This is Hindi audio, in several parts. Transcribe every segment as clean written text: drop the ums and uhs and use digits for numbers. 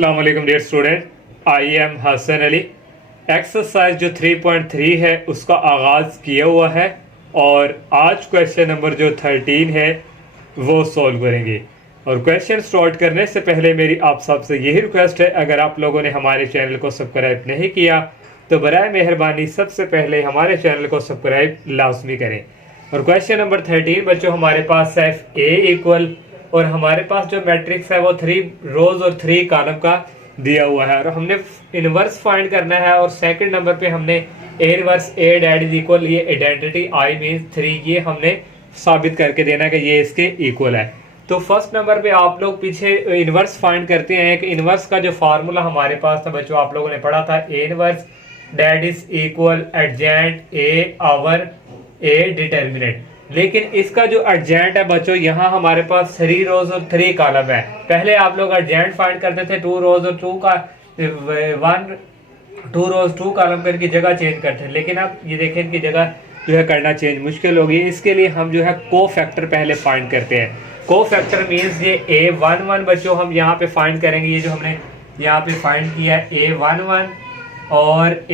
अस्सलाम वालेकुम dear student, I am Hasan Ali. Exercise जो 3.3 है उसका आगाज़ किया हुआ है और आज क्वेश्चन नंबर जो 13 है वो सॉल्व करेंगे। और क्वेश्चन स्टार्ट करने से पहले मेरी आप सबसे यही रिक्वेस्ट है, अगर आप लोगों ने हमारे चैनल को सब्सक्राइब नहीं किया तो बराए मेहरबानी सबसे पहले हमारे चैनल को सब्सक्राइब लाजमी करें। और क्वेश्चन नंबर 13 बच्चों हमारे पास है ए इक्वल, और हमारे पास जो मैट्रिक्स है वो 3 रोज और 3 कॉलम का दिया हुआ है और हमने इनवर्स फाइंड करना है। और सेकंड नंबर पे हमने A inverse A that is equal, ये आइडेंटिटी आई मींस 3, ये हमने साबित करके देना है कि ये इसके इक्वल है। तो फर्स्ट नंबर पे आप लोग पीछे इनवर्स फाइंड करते हैं कि इनवर्स का जो फार्मूला हमारे पास था बच्चों, आप लोगों ने पढ़ा था A inverse that is equal adjoint A over A determinant. लेकिन इसका जो एडजेंट है बच्चों, यहाँ हमारे पास 3 रोज और 3 कॉलम है। पहले आप लोग एडजेंट फाइंड करते थे 2 रोज और 2 रोज 2 कॉलम करके जगह चेंज करते थे, लेकिन अब ये देखें इनकी जगह जो है करना चेंज मुश्किल होगी। इसके लिए हम जो है को फैक्टर पहले फाइंड करते हैं। को फैक्टर मीन्स ये A11 बच्चों हम यहाँ पे फाइंड करेंगे। ये जो हमने यहाँ पे फाइंड किया है A11 और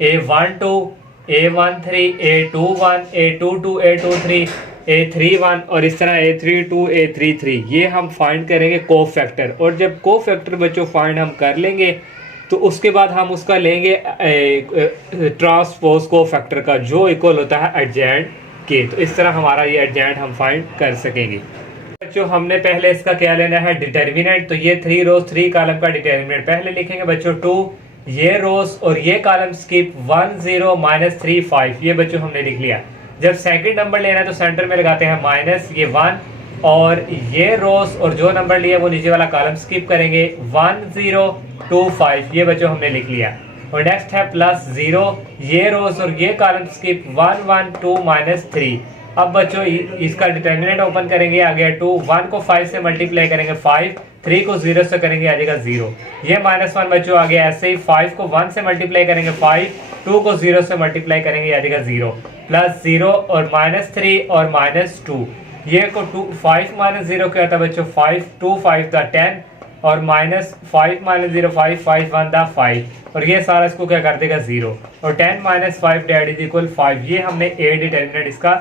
A12, A13, A21, A22, A23, A31 और इस तरह A32, A33, ये हम फाइंड करेंगे को फैक्टर। और जब को फैक्टर बच्चों फाइंड हम कर लेंगे तो उसके बाद हम उसका लेंगे ट्रांसपोज को फैक्टर का जो इक्वल होता है एडजेंट के। तो इस तरह हमारा ये एडजेंट हम फाइंड कर सकेंगे। बच्चों हमने पहले इसका क्या लेना है, डिटर्मिनेंट। तो ये 3 रोज 3 कॉलम का डिटर्मिनेंट पहले लिखेंगे बच्चों 2, ये रोज और ये कॉलम स्किप 1 0 -3 5, ये बच्चों हमने लिख लिया। जब सेकंड नंबर लेना है तो सेंटर में लगाते हैं माइनस ये 1, और ये रोज और जो नंबर लिया वो नीचे वाला कॉलम स्किप करेंगे 1 0 2 5, ये बच्चों हमने लिख लिया। और नेक्स्ट है प्लस 0, ये रोज और ये कॉलम स्किप 1 1 2 -3। अब बच्चों इसका डिटर्मिनेंट ओपन करेंगे, आ गया 2, 1 को 5 से मल्टीप्लाई करेंगे 5, 3 को 0 से करेंगे आ जाएगा 0। ये -1 बच्चों आ गया। ऐसे ही 5 को 1 से मल्टीप्लाई करेंगे 5, 2 को 0 से मल्टीप्लाई करेंगे आ जाएगा 0, प्लस 0 और -3 और -2। ये को 5 - 0 क्या था बच्चों, 5 2 5 द 10 और -5 - 0 5 5 1 द 5, और ये सारा इसको क्या कर देगा 0। और 10 - 5 डैट इज इक्वल 5, ये हमने ए डिटर्मिनेंट इसका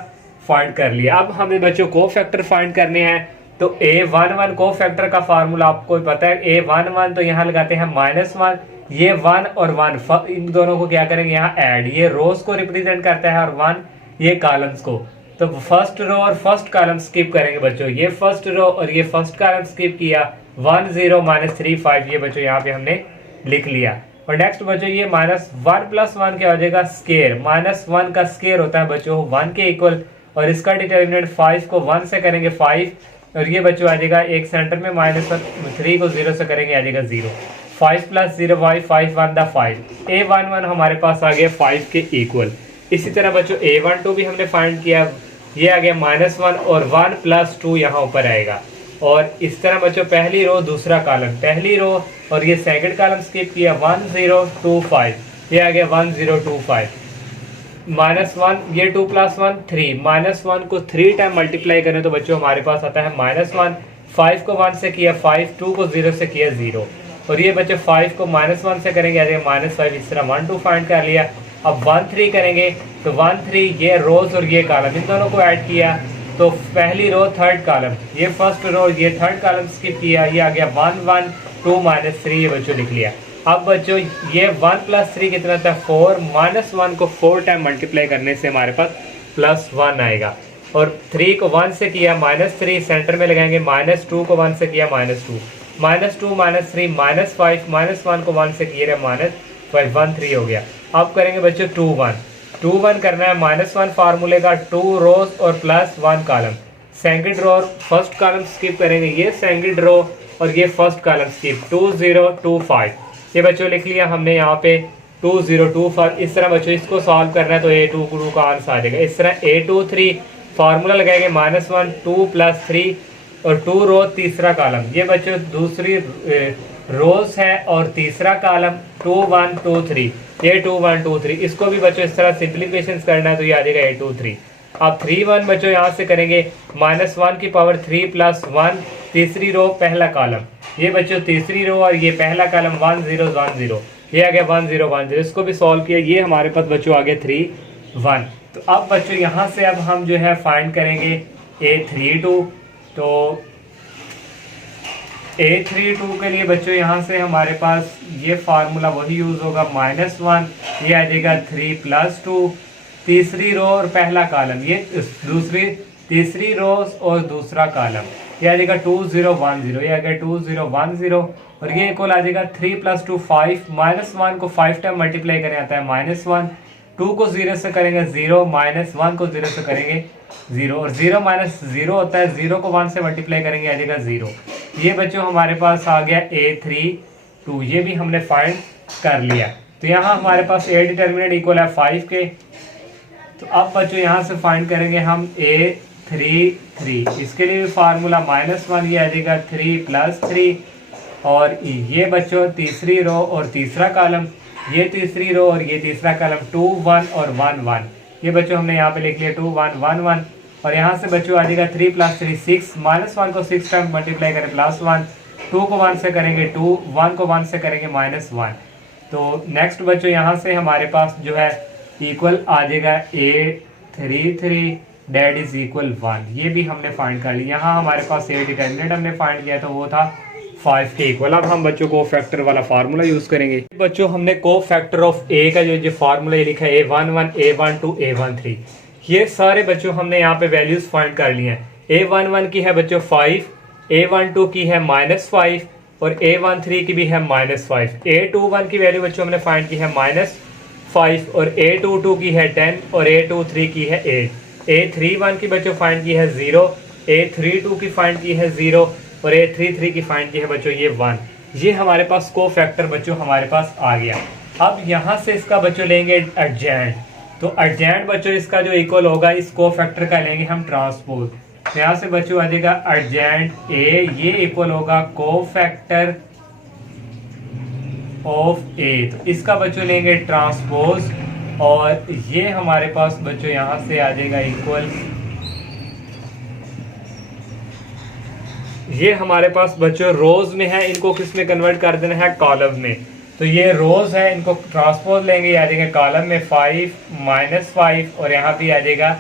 फाइंड कर लिया। अब हमें बच्चों को फैक्टर फाइंड करने हैं। तो A11 को फैक्टर का फार्मूला आपको पता है, A11 तो यहाँ लगाते हैं -1, ये 1 और 1 इन दोनों को क्या करेंगे यहाँ ऐड, ये रोज को रिप्रेजेंट करता है और 1 ये कॉलम्स को। तो फर्स्ट रो और फर्स्ट कॉलम स्किप करेंगे बच्चों, ये फर्स्ट रो और ये फर्स्ट कॉलम स्किप किया 1 0 -3 5, ये बच्चों यहाँ पे हमने लिख लिया। और नेक्स्ट बच्चों ये -1 + 1 क्या हो जाएगा, स्केयर। -1 का स्केयर होता है बच्चों 1 के इक्वल, और इसका डिटर्मिनेंट 5 को 1 से करेंगे 5, और ये बच्चों आ जाएगा एक सेंटर में -3 को 0 से करेंगे आ जाएगा 0। 5 + 0 5 5 1 द 5। A11 हमारे पास आ गया 5 के इक्वल। इसी तरह बच्चों A12 भी हमने फाइंड किया, ये आ गया -1 और 1 + 2 यहाँ ऊपर आएगा। और इस तरह बच्चों पहली रो दूसरा कॉलम, पहली रो और ये सेकंड कॉलम स्किप किया 1 0 2 5, ये आ गया 1 0 2 5। -1 ये 2 + 1 3, -1 को 3 टाइम मल्टीप्लाई करें तो बच्चों हमारे पास आता है -1, 5 को 1 से किया 5, 2 को 0 से किया 0, और ये बच्चों 5 को -1 से करेंगे आ जाएगा -5। इस तरह 1 2 फाइंड कर लिया। अब 1 3 करेंगे तो 1 3 ये रोज और ये कॉलम इन दोनों को ऐड किया, तो पहली रो थर्ड कॉलम, ये फर्स्ट रो ये थर्ड कॉलम स्किप किया, ये आ गया 1 1 2 -3, ये बच्चों लिख लिया। अब बच्चों ये 1 + 3 कितना था 4, -1 को 4 टाइम मल्टीप्लाई करने से हमारे पास +1 आएगा। और 3 को 1 से किया -3, सेंटर में लगाएंगे, -2 को 1 से किया -2, -2 -3 -5, -1 को 1 से किया -5 1 3 हो गया। अब करेंगे बच्चों 2 1 करना है, -1 फार्मूले का 2 रोज और +1 कॉलम, सेकंड रो और फर्स्ट कॉलम स्किप करेंगे, ये सेकंड रो और ये फर्स्ट कॉलम स्किप 2 0 2 5, ये बच्चों लिख लिया हमने यहाँ पे 2 0 2 5। इस तरह बच्चों इसको सॉल्व करना है तो A22 का आंसर आ जाएगा। इस तरह A23 फार्मूला लगाएंगे -1 2 + 3 और 2 रो तीसरा कॉलम, ये बच्चों दूसरी रोज है और तीसरा कॉलम 2 1 2 3, ये 2 1 2 3। इसको भी बच्चों इस तरह सिंप्लीफिकेशन करना है तो ये आ जाएगा A23। अब 3 1 बच्चों यहाँ से करेंगे -1 की पावर 3 + 1, तीसरी रो पहला कॉलम, ये बच्चों तीसरी रो और ये पहला कॉलम 1 0 1 0, ये आ गया 1 0 1 0। इसको भी सॉल्व किया, ये हमारे पास बच्चों आ गया 3 1। तो अब बच्चों यहाँ से अब हम जो है फाइंड करेंगे A32। तो A32 के लिए बच्चों यहाँ से हमारे पास ये फार्मूला वही यूज़ होगा, -1, ये आ जाएगा 3 + 2, तीसरी रो और पहला कॉलम, ये तीसरी रो और दूसरा कॉलम, ये आ जाएगा 2 0 1 0, ये आ गया 2 0 1 0, और ये इक्वल आ जाएगा 3 + 2 5, -1 को 5 टाइम मल्टीप्लाई करने आता है -1, 2 को 0 से करेंगे 0, -1 को 0 से करेंगे 0, और 0 - 0 होता है, 0 को 1 से मल्टीप्लाई करेंगे आ जाएगा 0। ये बच्चों हमारे पास आ गया A32, ये भी हमने फाइंड कर लिया। तो यहाँ हमारे पास A डिटर्मिनेंट इक्वल है 5 के। तो अब बच्चों यहाँ से फाइंड करेंगे हम A33, इसके लिए भी फार्मूला -1, ये आ जाएगा 3 + 3, और ये बच्चों तीसरी रो और तीसरा कॉलम, ये तीसरी रो और ये तीसरा कॉलम 2 1 और 1 1, ये बच्चों हमने यहाँ पे लिख लिया 2 1 1 1, और यहाँ से बच्चों आ जाएगा 3 + 3 6, -1 को 6 टाइम मल्टीप्लाई करें +1, 2 को 1 से करेंगे 2, 1 को 1 से करेंगे -1। तो नेक्स्ट बच्चों यहाँ से हमारे पास जो है इक्वल आ जाएगा A33 डेट इज इक्वल 1, ये भी हमने फाइंड कर लिया। यहाँ हमारे पास A डिटर्मिनेंट हमने फाइंड किया तो वो था 5 के इक्वल। अब हम बच्चों को फैक्टर वाला फार्मूला यूज करेंगे। बच्चों हमने को फैक्टर ऑफ A का जो फार्मूला लिखा है A11 A12 A13, ये सारे बच्चों हमने यहाँ पे वैल्यूज फाइंड कर लिए हैं। A11 की है बच्चों 5, A12 की है -5 और A13 की भी है -5। A21 की वैल्यू बच्चों हमने फाइंड की है -5 और A22 की है 10 और A23 की है 8। A31 की बच्चों फाइंड की है 0, A32 की फाइंड की है 0 और A33 की फाइंड की है बच्चों ये 1। ये हमारे पास को फैक्टर बच्चों हमारे पास आ गया। अब यहाँ से इसका बच्चों लेंगे एडजेंट, तो एडजेंट बच्चों इसका जो इक्वल होगा इस को फैक्टर का लेंगे हम ट्रांसपोज। तो यहाँ से बच्चों आ जाएगा एडजेंट A, ये इक्वल होगा को फैक्टर ऑफ A, तो इसका बच्चों लेंगे ट्रांसपोज, और ये हमारे पास बच्चों यहाँ से आ जाएगा इक्वल, ये हमारे पास बच्चों रोज में है, इनको किस में कन्वर्ट कर देना है कॉलम में। तो ये रोज है, इनको ट्रांसपोज लेंगे, आ जाएगा कॉलम में 5 -5 और यहाँ भी आ जाएगा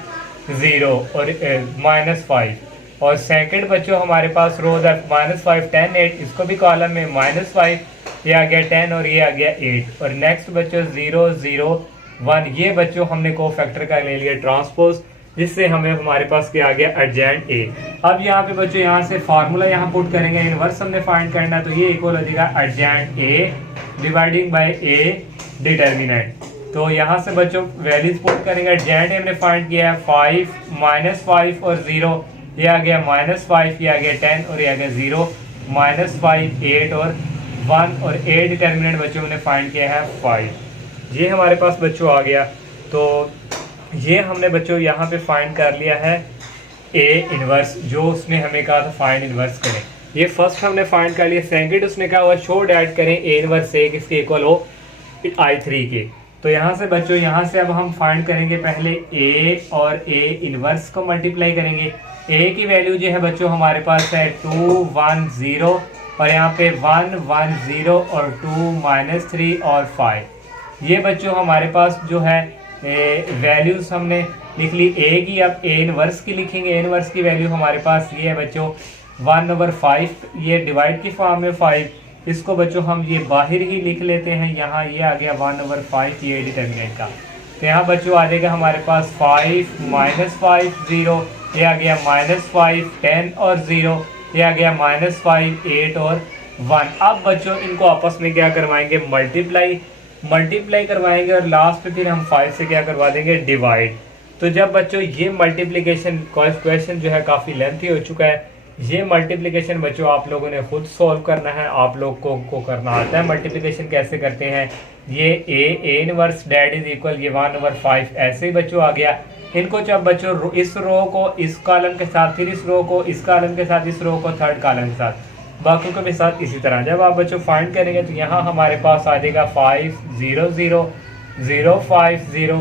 0 और -5, और सेकंड बच्चों हमारे पास रोज है -5 10 8, इसको भी कॉलम में -5, ये आ गया 10 और ये आ गया 8, और नेक्स्ट बच्चों 0 0 1, ये बच्चों हमने को फैक्टर का ले लिया ट्रांसपोज, जिससे हमें हमारे पास क्या आ गया एडजेंट A। अब यहाँ पे बच्चों यहाँ से फार्मूला यहाँ पुट करेंगे, इनवर्स हमने फाइंड करना है, तो ये इक्वल हो जाएगा एडजेंट A dividing by A determinant. तो यहाँ से बच्चों वैल्यूज पुट करेंगे, एडजेंट हमने फाइंड किया है 5 -5 और 0, ये आ गया -5, ये आ गया 10 और ये आ गया 0, -5 8 और 1, और A डिटर्मिनेंट बच्चों हमने फाइंड किया है 5। ये हमारे पास बच्चों आ गया। तो ये हमने बच्चों यहाँ पे फाइंड कर लिया है A इनवर्स, जो उसने हमें कहा था फाइंड इनवर्स करें। ये फर्स्ट हमने फाइंड कर लिया। सेकंड उसने कहा हुआ शो डैट करें A इनवर्स A किसके इक्वल हो I3 के। तो यहाँ से बच्चों यहाँ से अब हम फाइंड करेंगे, पहले A और A इनवर्स को मल्टीप्लाई करेंगे। A की वैल्यू जो है बच्चों हमारे पास है 2 1 0, और यहाँ पे 1 1 0 और 2 -3 और 5। ये बच्चों हमारे पास जो है वैल्यूज हमने लिख ली A की। अब A इनवर्स की लिखेंगे। A इनवर्स की वैल्यू हमारे पास ये है बच्चों 1/5, ये डिवाइड की फॉर्म में 5, इसको बच्चों हम ये बाहर ही लिख लेते हैं। यहाँ ये आ गया 1/5 ये डिटर्मिनेंट का। तो यहाँ बच्चों आ जाएगा हमारे पास 5 -5 0, ये आ गया -5 10 और 0, ये आ गया -5 8 और 1। अब बच्चों इनको आपस में क्या करवाएंगे, मल्टीप्लाई करवाएंगे, और लास्ट पे फिर हम 5 से क्या करवा देंगे, डिवाइड। तो जब बच्चों ये मल्टीप्लिकेशन क्वेश्चन जो है काफ़ी लेंथी हो चुका है, ये मल्टीप्लिकेशन बच्चों आप लोगों ने खुद सॉल्व करना है। आप लोग को करना आता है मल्टीप्लिकेशन कैसे करते हैं। ये A inverse det is equal ये 1/5 ऐसे ही बच्चों आ गया। इनको जब बच्चों इस रो को इस कॉलम के साथ, फिर इस रो को इस कॉलम के साथ, इस रो को थर्ड कॉलम के साथ, बाकियों के भी साथ इसी तरह जब आप बच्चों फाइंड करेंगे तो यहाँ हमारे पास आ जाएगा 5 0 0 0 5 0,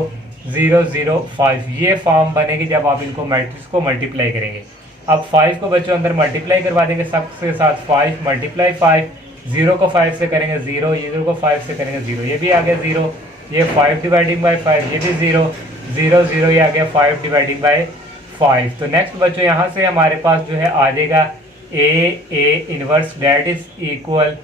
0 0 5 ये फॉर्म बनेगी जब आप इनको मैट्रिक्स को मल्टीप्लाई करेंगे। अब 5 को बच्चों अंदर मल्टीप्लाई करवा देंगे सबके साथ 5 मल्टीप्लाई 5, 0 को 5 से करेंगे 0, 0 को 5 से करेंगे 0, ये भी आ गया 0, ये 5 डिवाइडिंग बाय 5 ये भी 0 0 0 ये आ गया 5 डिवाइडिंग बाय 5। तो नेक्स्ट बच्चों यहाँ से हमारे पास जो है आ जाएगा ए इनवर्स दैट इज इक्वल,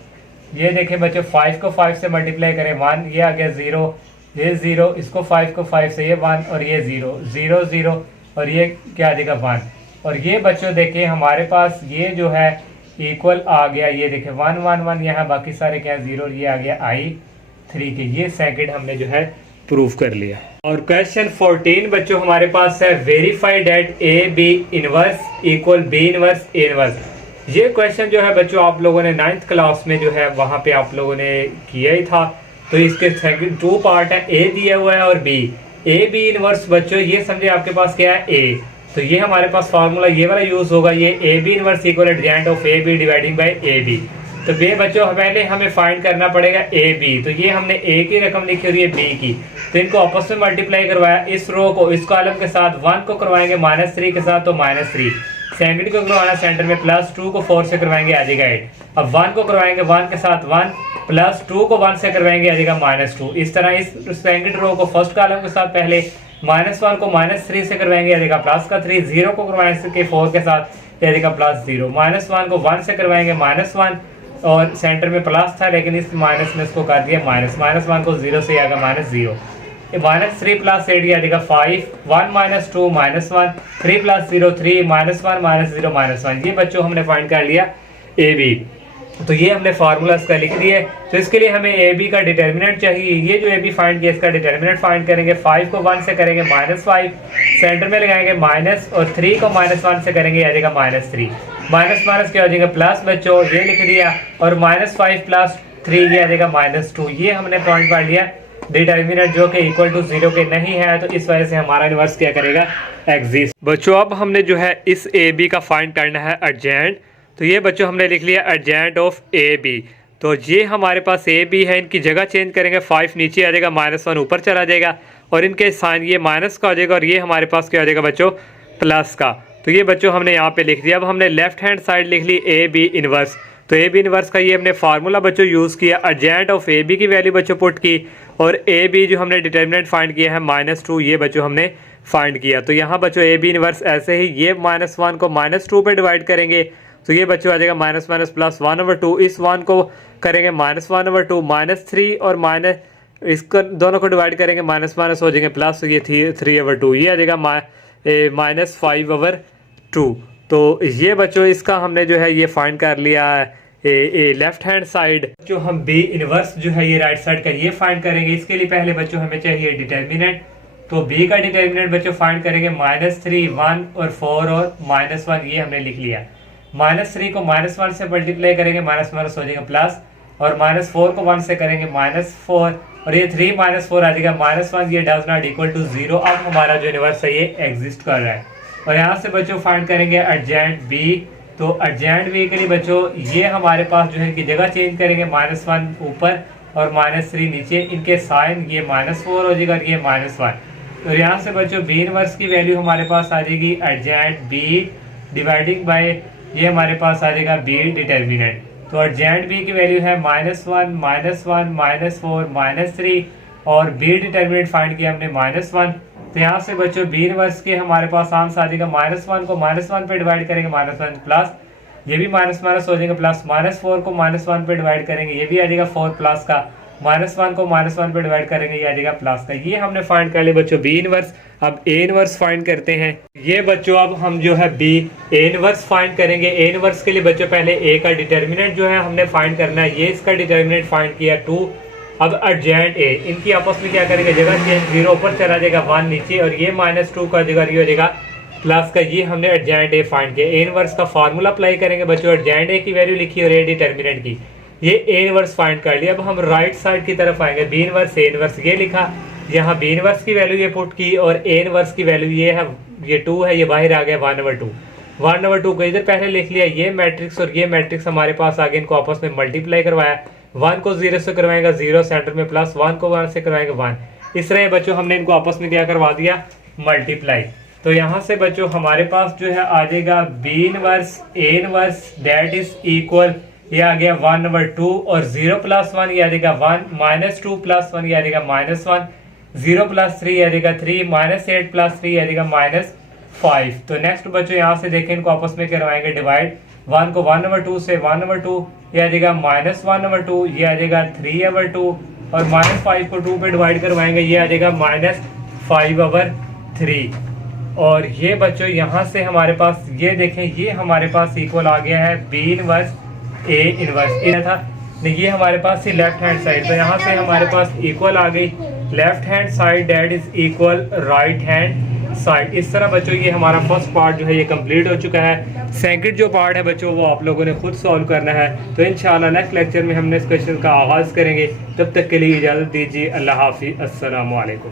ये देखें बच्चों 5 को 5 से मल्टीप्लाई करें 1, ये आ गया 0, ये 0, इसको 5 को 5 से ये 1 और ये 0 0 0 और ये क्या आ जाएगा 1। और ये बच्चों देखें हमारे पास ये जो है इक्वल आ गया, ये देखें 1 1 1 यहाँ बाकी सारे क्या 0, ये आ गया I3 के। ये सेकंड हमने जो है प्रूव कर लिया। और क्वेश्चन 14 बच्चों हमारे पास है verify that A B inverse equal B inverse A inverse. ये क्वेश्चन जो है बच्चों आप लोगों ने 9th क्लास में जो है वहाँ पे आप लोगों ने किया ही था। तो इसके सेकंड 2 पार्ट है, ए दिया हुआ है और बी। ए बी इनवर्स बच्चों ये समझे आपके पास क्या है ए, तो ये हमारे पास फार्मूला ये वाला यूज होगा, ये A B inverse equal adjoint of A B dividing by A B. तो ये बच्चों पहले हमें फाइंड करना पड़ेगा ए बी, तो ये हमने ए की रकम लिखी और ये बी की, तो इनको आपस में मल्टीप्लाई करवाया। इस रो को इस कॉलम के साथ 1 को करवाएंगे -3 के साथ तो -3, सेकंड को करवाना सेंटर में +2 को 4 से करवाएंगे आ जाएगा 8। अब 1 को करवाएंगे 1 के साथ 1 +2 को 1 से करवाएंगे आ जाएगा -2। इस तरह इस सेकंड रो को फर्स्ट कॉलम के साथ पहले -1 को -3 से करवाएंगे आ जाएगा +3, 0 को करवाएंगे 4 के साथ आ जाएगा +0, -1 को 1 से करवाएंगे -1 और सेंटर में प्लस था लेकिन इस माइनस में इसको कर दिया माइनस, -1 को 0 से आएगा -0, -3 + 8 आ जाएगा 5, 1 - 2 -1, 3 + 0 3, -1 -0 -1। ये बच्चों हमने फाइंड कर लिया ए बी। तो ये हमने फार्मूला इसका लिख दिए। तो इसके लिए हमें ए बी का डिटर्मिनेंट चाहिए। ये जो ए बी फाइंड किया इसका डिटर्मिनेंट फाइंड करेंगे। 5 को 1 से करेंगे -5, सेंटर में लगाएंगे माइनस, और 3 को -1 से करेंगे आ जाएगा -3, माइनस क्या हो जाएगा प्लस बच्चों, ये लिख दिया, और -5 + 3 ये आ जाएगा -2। ये हमने पॉइंट पढ़ लिया डिटर्मिनेंट जो कि इक्वल टू 0 के नहीं है, तो इस वजह से हमारा इनवर्स क्या करेगा एग्जिस्ट। बच्चों अब हमने जो है इस ए बी का फाइंड करना है एडजेंट। तो ये बच्चों हमने लिख लिया एडजेंट ऑफ ए बी। तो ये हमारे पास ए बी है, इनकी जगह चेंज करेंगे, 5 नीचे आ जाएगा, -1 ऊपर चला जाएगा, और इनके साइन ये माइनस का हो जाएगा, और ये हमारे पास क्या हो जाएगा बच्चों प्लस का। तो ये बच्चों हमने यहाँ पे लिख दिया। अब हमने लेफ्ट हैंड साइड लिख ली ए बी इनवर्स। तो ए बी इनवर्स का ये हमने फार्मूला बच्चों यूज़ किया, एडजेंट ऑफ ए बी की वैल्यू बच्चों पुट की, और ए बी जो हमने डिटर्मिनेंट फाइंड किया है -2, ये बच्चों हमने फाइंड किया। तो यहाँ बच्चों ए बी इनवर्स ऐसे ही ये -1 को -2 पे डिवाइड करेंगे, तो ये बच्चों आ जाएगा -, प्लस 1/2, इस 1 को करेंगे -1/2, -3 और माइनस इसको दोनों को डिवाइड करेंगे, माइनस हो जाएंगे प्लस, तो ये 3/2, ये आ जाएगा -5/2। तो ये बच्चों इसका हमने जो है ये फाइंड कर लिया लेफ्ट हैंड साइड। जो हम बी इनवर्स जो है ये राइट साइड का ये फाइंड करेंगे। इसके लिए पहले बच्चों हमें चाहिए डिटर्मिनेंट। तो बी का डिटर्मिनेंट बच्चों फाइंड करेंगे -3, 1 और 4 और -1, ये हमने लिख लिया। -3 को -1 से मल्टीप्लाई करेंगे, माइनस हो जाएगा प्लस, और -4 को 1 से करेंगे -4, और ये 3 - 4 आ जाएगा -1, ये डज नॉट इक्वल टू 0। अब हमारा जो यूनिवर्स है ये एग्जिस्ट कर रहा है। और यहाँ से बच्चों फाइंड करेंगे एडजेंट बी। तो एडजेंट बी के लिए बच्चों ये हमारे पास जो है इनकी जगह चेंज करेंगे, -1 ऊपर और -3 नीचे, इनके साइन ये -4 हो जाएगा और ये -1। तो यहाँ से बच्चों बी इनवर्स की वैल्यू हमारे पास आ जाएगी एडजेंट बी डिवाइडिंग बाय ये हमारे पास आ जाएगा बी डिटर्मिनेंट। तो एडजेंट बी की वैल्यू है -1 -1 -4 -3, और बी डिटर्मिनेंट फाइंड किया हमने -1। तो यहाँ से बच्चों बी इनवर्स के हमारे पास आंसर आ जाएगा, -1 को -1 पे डिवाइड करेंगे, -1 प्लस, ये भी माइनस हो जाएगा प्लस, -4 को -1 पे डिवाइड करेंगे, ये भी आ जाएगा 4 प्लस का, -1 को -1 पे डिवाइड करेंगे, ये आ जाएगा प्लस का। ये हमने फाइंड कर लिया बच्चों बी इनवर्स। अब ए इनवर्स फाइंड करते हैं। ये बच्चों अब हम जो है बी ए इनवर्स फाइंड करेंगे। ए इनवर्स के लिए बच्चों पहले ए का डिटर्मिनेंट जो है हमने फाइंड करना है, ये इसका डिटर्मिनेंट फाइंड किया 2। अब एडजेंट ए, इनकी आपस में क्या करेंगे, जगह चेंज, 0 ऊपर चला जाएगा, 1 नीचे, और ये -2 का जगह ये हो जाएगा प्लस का। ये हमने एडजेंट ए फाइंड किया। ए इनवर्स का फार्मूला अप्लाई करेंगे बच्चों, एडजेंट ए की वैल्यू लिखी और ए डिटर्मिनेंट की, ये ए इनवर्स फाइंड कर लिया। अब हम राइट साइड की तरफ आएंगे, बी इनवर्स ए इनवर्स ये लिखा, यहाँ बी इनवर्स की वैल्यू ये पुट की, और ए इनवर्स की वैल्यू ये है, ये 2 है, ये बाहर आ गया 1/2। 1/2 को इधर पहले लिख लिया, ये मैट्रिक्स और ये मैट्रिक्स हमारे पास आगे, इनको आपस में मल्टीप्लाई करवाया। 1 को 0 से करवाएंगे 0, सेंटर में प्लस, 1 को 1 से करवाएंगे 1, इस तरह बच्चों हमने इनको आपस में क्या करवा दिया, मल्टीप्लाई। तो यहाँ से बच्चों हमारे पास जो है आ जाएगा B inverse A inverse that is equal, ये आ गया 1/2 और 0 + 1 ये आ जाएगा 1, -2 + 1 ये आ जाएगा -1, 0 + 3 ये आ जाएगा 3, -8 + 3 ये आ जाएगा -5। तो नेक्स्ट बच्चों यहाँ से देखें इनको आपस में करवाएंगे डिवाइड, 1 को 1/2 से 1/2 ये आ जाएगा -1/2, ये आ जाएगा 3/2 और -5 को 2 पे डिवाइड करवाएंगे, ये आ जाएगा -5/3। और ये बच्चों यहाँ से हमारे पास ये देखें, ये हमारे पास इक्वल आ गया है बी इनवर्स ए इनवर्स, ये था ये हमारे पास ही लेफ्ट हैंड साइड। तो यहाँ से हमारे पास इक्वल आ गई left hand side that is equal right hand side. इस तरह बच्चों ये हमारा फर्स्ट पार्ट जो है ये कंप्लीट हो चुका है। सेकंड जो पार्ट है बच्चों वो आप लोगों ने खुद सॉल्व करना है। तो इंशाल्लाह नेक्स्ट लेक्चर में हमने इस क्वेश्चन का आगाज़ करेंगे। तब तक के लिए इजाज़त दीजिए। अल्लाह हाफिज़, अस्सलामु अलैकुम।